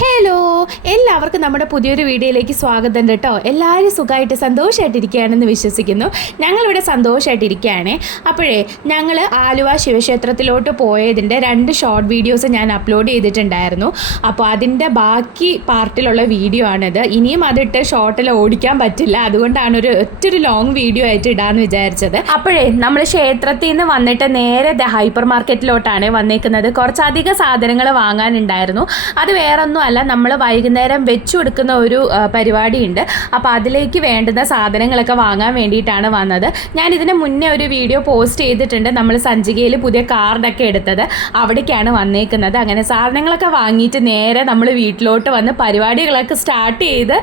Hello എല്ലാവർക്കും നമ്മുടെ പുതിയൊരു വീഡിയോയിലേക്ക് സ്വാഗതം കേട്ടോ. എല്ലാവരും സുഖമായിട്ട് സന്തോഷമായിട്ടിരിക്കുകയാണെന്ന് വിശ്വസിക്കുന്നു. ഞങ്ങളിവിടെ സന്തോഷമായിട്ടിരിക്കുകയാണ്. അപ്പോഴേ ഞങ്ങൾ ആലുവ ശിവക്ഷേത്രത്തിലോട്ട് പോയതിന്റെ രണ്ട് ഷോർട്ട് വീഡിയോസ് ഞാൻ അപ്ലോഡ് ചെയ്തിട്ടുണ്ടായിരുന്നു. അപ്പോൾ അതിന്റെ ബാക്കി പാർട്ടിലുള്ള വീഡിയോ ആണിത്. ഇനിയും അതിട്ട് ഷോർട്ടിൽ ഓടിക്കാൻ പറ്റില്ല. അതുകൊണ്ടാണ് ഒരു ഒറ്റൊരു ലോങ് വീഡിയോ ആയിട്ട് ഇടാമെന്ന് വിചാരിച്ചത്. അപ്പോഴേ നമ്മൾ ക്ഷേത്രത്തിൽ നിന്ന് വന്നിട്ട് നേരെ ഹൈപ്പർ മാർക്കറ്റിലോട്ടാണ് വന്നേക്കുന്നത്. കുറച്ചധികം സാധനങ്ങൾ വാങ്ങാനുണ്ടായിരുന്നു. അത് വേറൊന്നും അല്ല നമ്മൾ വൈകുന്നേരം വെച്ചു കൊടുക്കുന്ന ഒരു പരിപാടിയുണ്ട്. അപ്പോൾ അതിലേക്ക് വേണ്ടുന്ന സാധനങ്ങളൊക്കെ വാങ്ങാൻ വേണ്ടിയിട്ടാണ് വന്നത്. ഞാൻ ഇതിന് മുന്നേ ഒരു വീഡിയോ പോസ്റ്റ് ചെയ്തിട്ടുണ്ട്. നമ്മൾ സഞ്ചികയിൽ പുതിയ കാർഡൊക്കെ എടുത്തത്. അവിടേക്കാണ് വന്നേക്കുന്നത്. അങ്ങനെ സാധനങ്ങളൊക്കെ വാങ്ങിയിട്ട് നേരെ നമ്മൾ വീട്ടിലോട്ട് വന്ന് പരിപാടികളൊക്കെ സ്റ്റാർട്ട് ചെയ്ത്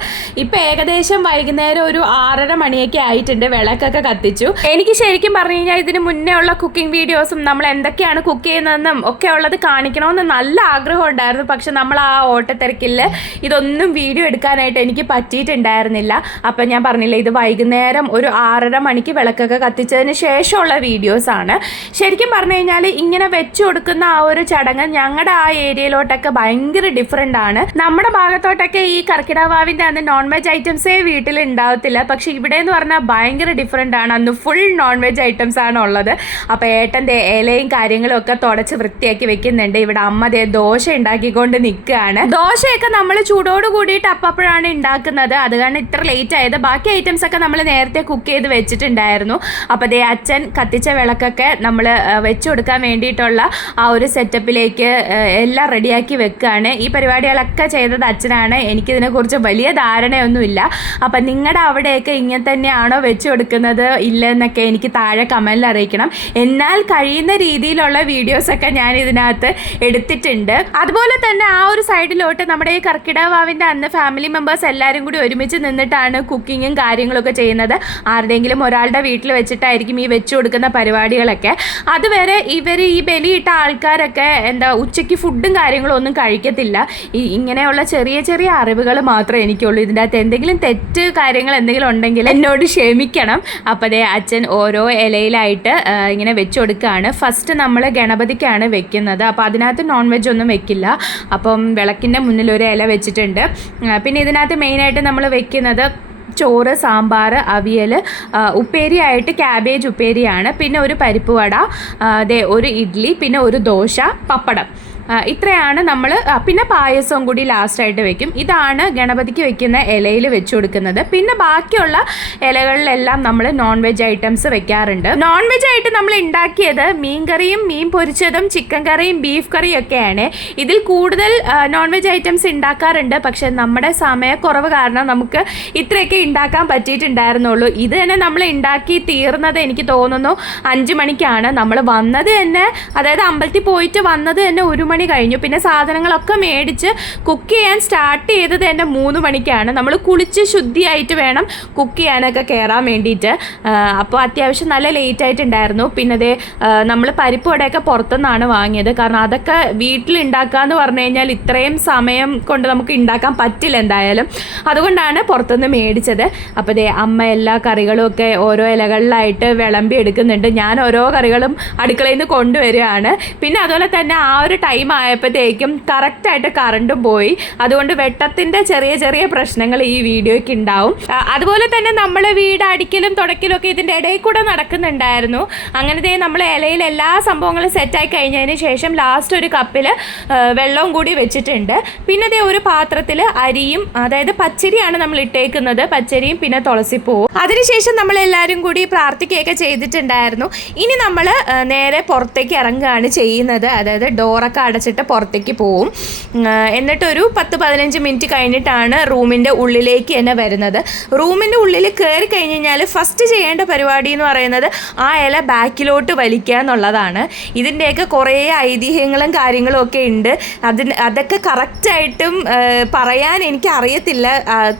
ഇപ്പം ഏകദേശം വൈകുന്നേരം ഒരു ആറര മണിയൊക്കെ ആയിട്ടുണ്ട്. വിളക്കൊക്കെ കത്തിച്ചു. എനിക്ക് ശരിക്കും പറഞ്ഞു കഴിഞ്ഞാൽ ഇതിന് മുന്നേ ഉള്ള കുക്കിംഗ് വീഡിയോസും നമ്മൾ എന്തൊക്കെയാണ് കുക്ക് ചെയ്യുന്നതെന്നും ഒക്കെ ഉള്ളത് കാണിക്കണമെന്ന് നല്ല ആഗ്രഹം ഉണ്ടായിരുന്നു. പക്ഷെ നമ്മൾ ആ ഓട്ടത്തിരക്കിൽ ഇതൊന്നും വീഡിയോ എടുക്കാനായിട്ട് എനിക്ക് പറ്റിയിട്ടുണ്ടായിരുന്നില്ല. അപ്പം ഞാൻ പറഞ്ഞില്ല ഇത് വൈകുന്നേരം ഒരു ആറര മണിക്ക് വിളക്കൊക്കെ കത്തിച്ചതിന് ശേഷമുള്ള വീഡിയോസാണ് ശരിക്കും പറഞ്ഞു കഴിഞ്ഞാൽ ഇങ്ങനെ വെച്ചു കൊടുക്കുന്ന ആ ഒരു ചടങ്ങ് ഞങ്ങളുടെ ആ ഏരിയയിലോട്ടൊക്കെ ഭയങ്കര ഡിഫറെന്റ് ആണ്. നമ്മുടെ ഭാഗത്തോട്ടൊക്കെ ഈ കർക്കിടവാവിന്റെ അന്ന് നോൺ വെജ് ഐറ്റംസേ വീട്ടിൽ ഉണ്ടാവത്തില്ല പക്ഷെ ഇവിടെ എന്ന് പറഞ്ഞാൽ ഭയങ്കര ഡിഫറെന്റ് ആണ്. അന്ന് ഫുൾ നോൺ വെജ് ഐറ്റംസ് ആണ് ഉള്ളത്. അപ്പോൾ ഏട്ടന്റെ ഇലയും കാര്യങ്ങളും ഒക്കെ തുടച്ച് വൃത്തിയാക്കി വെക്കുന്നുണ്ട്. ഇവിടെ അമ്മ ദേ ദോശ ഉണ്ടാക്കിക്കൊണ്ട് നിൽക്കുകയാണ് ദോശയൊക്കെ നമ്മൾ ചൂടോട് കൂടിയിട്ട് അപ്പപ്പോഴാണ് ഉണ്ടാക്കുന്നത് അത് കാരണം ഇത്ര ലേറ്റ് ആയത്. ബാക്കി ഐറ്റംസ് ഒക്കെ നമ്മൾ നേരത്തെ കുക്ക് ചെയ്ത് വെച്ചിട്ടുണ്ടായിരുന്നു. അപ്പോൾ അതേ അച്ഛൻ കത്തിച്ച വിളക്കൊക്കെ നമ്മൾ വെച്ചു കൊടുക്കാൻ വേണ്ടിയിട്ടുള്ള ആ ഒരു സെറ്റപ്പിലേക്ക് എല്ലാം റെഡിയാക്കി വെക്കുകയാണ് ഈ പരിപാടികളൊക്കെ ചെയ്തത് അച്ഛനാണ്. എനിക്കിതിനെക്കുറിച്ച് വലിയ ധാരണയൊന്നുമില്ല. അപ്പം നിങ്ങളുടെ അവിടെയൊക്കെ ഇങ്ങനെ തന്നെയാണോ വെച്ചു കൊടുക്കുന്നത്? ഇല്ലെന്നൊക്കെ എനിക്ക് താഴെ കമന്റിൽ അറിയിക്കണം. എന്നാൽ കഴിയുന്ന രീതിയിലുള്ള വീഡിയോസൊക്കെ ഞാൻ ഇതിനകത്ത് എടുത്തിട്ടുണ്ട്. അതുപോലെ തന്നെ ആ ഒരു സൈഡിലോട്ട് നമ്മുടെ ഈ കർക്കിടവാവിന്റെ അന്ന് ഫാമിലി മെമ്പേഴ്സ് എല്ലാവരും കൂടി ഒരുമിച്ച് നിന്നിട്ടാണ് കുക്കിങ്ങും കാര്യങ്ങളൊക്കെ ചെയ്യുന്നത്. ആരുടെയെങ്കിലും ഒരാളുടെ വീട്ടിൽ വെച്ചിട്ടായിരിക്കും ഈ വെച്ചു കൊടുക്കുന്ന പരിപാടികളൊക്കെ. അതുവരെ ഇവർ ഈ ബലിയിട്ട ആൾക്കാരൊക്കെ എന്താ ഉച്ചയ്ക്ക് ഫുഡും കാര്യങ്ങളും ഒന്നും കഴിക്കത്തില്ല. ഇങ്ങനെയുള്ള ചെറിയ ചെറിയ അറിവുകൾ മാത്രമേ എനിക്കുള്ളൂ. ഇതിന്റെ അകത്ത് എന്തെങ്കിലും തെറ്റ് കാര്യങ്ങൾ എന്തെങ്കിലും ഉണ്ടെങ്കിൽ എന്നോട് ക്ഷമിക്കണം. അപ്പോൾ അച്ഛൻ ഓരോ ഇലയിലായിട്ട് ഇങ്ങനെ വെച്ചു കൊടുക്കുകയാണ്. ഫസ്റ്റ് നമ്മൾ ഗണപതിക്കാണ് വെക്കുന്നത്. അപ്പോൾ അതിനകത്ത് നോൺ വെജ് ഒന്നും വെക്കില്ല. അപ്പം വിളക്കിന്റെ മുന്നിൽ ഒരു ഇല വെച്ചിട്ടുണ്ട്. പിന്നെ ഇതിനകത്ത് മെയിനായിട്ട് നമ്മൾ വെക്കുന്നത് ചോറ് സാമ്പാർ അവിയൽ ഉപ്പേരി ഉപ്പേരിയായിട്ട് ക്യാബേജ് ഉപ്പേരിയാണ്. പിന്നെ ഒരു പരിപ്പ് വട ഒരു ഇഡ്ഡലി പിന്നെ ഒരു ദോശ പപ്പടം. ഇത്രയാണ് നമ്മൾ പിന്നെ പായസവും കൂടി ലാസ്റ്റായിട്ട് വെക്കും. ഇതാണ് ഗണപതിക്ക് വെക്കുന്ന ഇലയിൽ വെച്ച് കൊടുക്കുന്നത്. പിന്നെ ബാക്കിയുള്ള ഇലകളിലെല്ലാം നമ്മൾ നോൺ വെജ് ഐറ്റംസ് വെക്കാറുണ്ട്. നോൺ വെജ് ആയിട്ട് നമ്മൾ ഉണ്ടാക്കിയത് മീൻ കറിയും മീൻ പൊരിച്ചതും ചിക്കൻ കറിയും ബീഫ് കറിയും ഒക്കെയാണ്. ഇതിൽ കൂടുതൽ നോൺ വെജ് ഐറ്റംസ് ഉണ്ടാക്കാറുണ്ട് പക്ഷെ നമ്മുടെ സമയക്കുറവ് കാരണം നമുക്ക് ഇത്രയൊക്കെ ഉണ്ടാക്കാൻ പറ്റിയിട്ടുണ്ടായിരുന്നുള്ളൂ. ഇത് തന്നെ നമ്മൾ ഉണ്ടാക്കി തീർന്നത് എനിക്ക് തോന്നുന്നു അഞ്ച് മണിക്കാണ്. നമ്മൾ വന്നത് തന്നെ അതായത് അമ്പലത്തിൽ പോയിട്ട് വന്നത് തന്നെ ഒരു മണി കഴിഞ്ഞു. പിന്നെ സാധനങ്ങളൊക്കെ മേടിച്ച് കുക്ക് ചെയ്യാൻ സ്റ്റാർട്ട് ചെയ്തത് എന്റെ മൂന്ന് മണിക്കാണ്. നമ്മൾ കുളിച്ച് ശുദ്ധിയായിട്ട് വേണം കുക്ക് ചെയ്യാനൊക്കെ കയറാൻ വേണ്ടിയിട്ട്. അപ്പോൾ അത്യാവശ്യം നല്ല ലേറ്റ് ആയിട്ടുണ്ടായിരുന്നു. പിന്നെ അതേ നമ്മൾ പരിപ്പ് വടയൊക്കെ പുറത്തുനിന്നാണ് വാങ്ങിയത്. കാരണം അതൊക്കെ വീട്ടിൽ ഉണ്ടാക്കാന്ന് പറഞ്ഞു കഴിഞ്ഞാൽ ഇത്രയും സമയം കൊണ്ട് നമുക്ക് ഉണ്ടാക്കാൻ പറ്റില്ല എന്തായാലും. അതുകൊണ്ടാണ് പുറത്തുനിന്ന് മേടിച്ചത്. അപ്പോൾ ദേ അമ്മ എല്ലാ കറികളും ഒക്കെ ഓരോ ഇലകളിലായിട്ട് വിളമ്പി എടുക്കുന്നുണ്ട്. ഞാൻ ഓരോ കറികളും അടുക്കളയിൽ നിന്ന് കൊണ്ടുവരികയാണ്. പിന്നെ അതുപോലെ തന്നെ ആ ഒരു ടൈം ആയപ്പോഴത്തേക്കും കറക്റ്റായിട്ട് കറണ്ടും പോയി. അതുകൊണ്ട് വെട്ടത്തിന്റെ ചെറിയ ചെറിയ പ്രശ്നങ്ങൾ ഈ വീഡിയോയ്ക്ക് ഉണ്ടാവും. അതുപോലെ തന്നെ നമ്മൾ വീട് അടിക്കലും തുടക്കലും ഒക്കെ ഇതിന്റെ ഇടയിൽ കൂടെ നടക്കുന്നുണ്ടായിരുന്നു. അങ്ങനത്തെ നമ്മൾ ഇലയിൽ എല്ലാ സംഭവങ്ങളും സെറ്റായി കഴിഞ്ഞതിന് ശേഷം ലാസ്റ്റ് ഒരു കപ്പിൽ വെള്ളവും കൂടി വെച്ചിട്ടുണ്ട്. പിന്നെ അതേ ഒരു പാത്രത്തിൽ അരിയും അതായത് പച്ചരിയാണ് നമ്മൾ ഇട്ടേക്കുന്നത്. പച്ചരിയും പിന്നെ തുളസിപ്പൂവും. അതിനുശേഷം നമ്മൾ എല്ലാവരും കൂടി പ്രാർത്ഥിക്കുകയൊക്കെ ചെയ്തിട്ടുണ്ടായിരുന്നു. ഇനി നമ്മൾ നേരെ പുറത്തേക്ക് ഇറങ്ങുകയാണ് ചെയ്യുന്നത്. അതായത് ഡോറൊക്കെ അടച്ചിട്ട് പുറത്തേക്ക് പോവും. എന്നിട്ട് ഒരു പത്ത് പതിനഞ്ച് മിനിറ്റ് കഴിഞ്ഞിട്ടാണ് റൂമിന്റെ ഉള്ളിലേക്ക് തന്നെ വരുന്നത്. റൂമിന്റെ ഉള്ളിൽ കയറി കഴിഞ്ഞ് കഴിഞ്ഞാൽ ഫസ്റ്റ് ചെയ്യേണ്ട പരിപാടി എന്ന് പറയുന്നത് ആ ഇല ബാക്കിലോട്ട് വലിക്കുക എന്നുള്ളതാണ്. ഇതിന്റെയൊക്കെ കുറേ ഐതിഹ്യങ്ങളും കാര്യങ്ങളും ഒക്കെ ഉണ്ട്. അതിന് അതൊക്കെ കറക്റ്റായിട്ടും പറയാൻ എനിക്ക് അറിയത്തില്ല.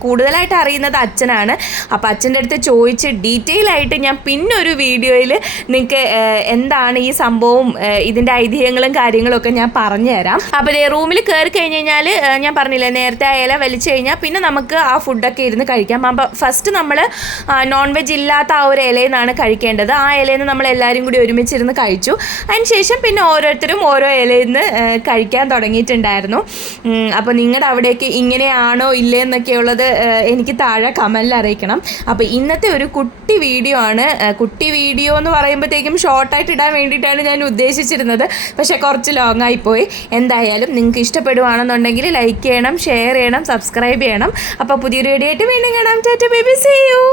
കൂടുതലായിട്ട് അറിയുന്നത് അച്ഛനാണ്. അപ്പോൾ അച്ഛന്റെ അടുത്ത് ചോദിച്ച് ഡീറ്റെയിൽ ആയിട്ട് ഞാൻ പിന്നൊരു വീഡിയോയിൽ നിങ്ങൾക്ക് എന്താണ് ഈ സംഭവം ഇതിന്റെ ഐതിഹ്യങ്ങളും കാര്യങ്ങളും ഒക്കെ ഞാൻ പറഞ്ഞു തരാം അപ്പോൾ റൂമിൽ കയറി കഴിഞ്ഞ് കഴിഞ്ഞാൽ ഞാൻ പറഞ്ഞില്ലേ നേരത്തെ ഇല വലിച്ചു കഴിഞ്ഞാൽ പിന്നെ നമുക്ക് ആ ഫുഡൊക്കെ ഇരുന്ന് കഴിക്കാം. അപ്പോൾ ഫസ്റ്റ് നമ്മൾ നോൺ വെജ് ഇല്ലാത്ത ആ ഒരു ഇലയിൽ നിന്നാണ് കഴിക്കേണ്ടത്. ആ ഇലയിൽ നിന്ന് നമ്മൾ എല്ലാവരും കൂടി ഒരുമിച്ചിരുന്ന് കഴിച്ചു. അതിനുശേഷം പിന്നെ ഓരോരുത്തരും ഓരോ ഇലയിൽ നിന്ന് കഴിക്കാൻ തുടങ്ങിയിട്ടുണ്ടായിരുന്നു. അപ്പോൾ നിങ്ങളുടെ അവിടെയൊക്കെ ഇങ്ങനെയാണോ ഇല്ലേ എന്നൊക്കെയുള്ളത് എനിക്ക് താഴെ കമലിൽ അറിയിക്കണം. അപ്പോൾ ഇന്നത്തെ ഒരു കുട്ടി വീഡിയോ ആണ്. കുട്ടി വീഡിയോ എന്ന് പറയുമ്പോഴത്തേക്കും ഷോർട്ടായിട്ട് ഇടാൻ വേണ്ടിയിട്ടാണ് ഞാൻ ഉദ്ദേശിച്ചിരുന്നത്. പക്ഷേ കുറച്ച് ലോങ് ആയിപ്പോയി എന്തായാലും നിങ്ങൾക്ക് ഇഷ്ടപ്പെടുവാണെന്നുണ്ടെങ്കിൽ ലൈക്ക് ചെയ്യണം ഷെയർ ചെയ്യണം സബ്സ്ക്രൈബ് ചെയ്യണം. അപ്പോൾ പുതിയൊരു വീഡിയോ ആയിട്ട് വീണ്ടും കാണാം. Tata baby see you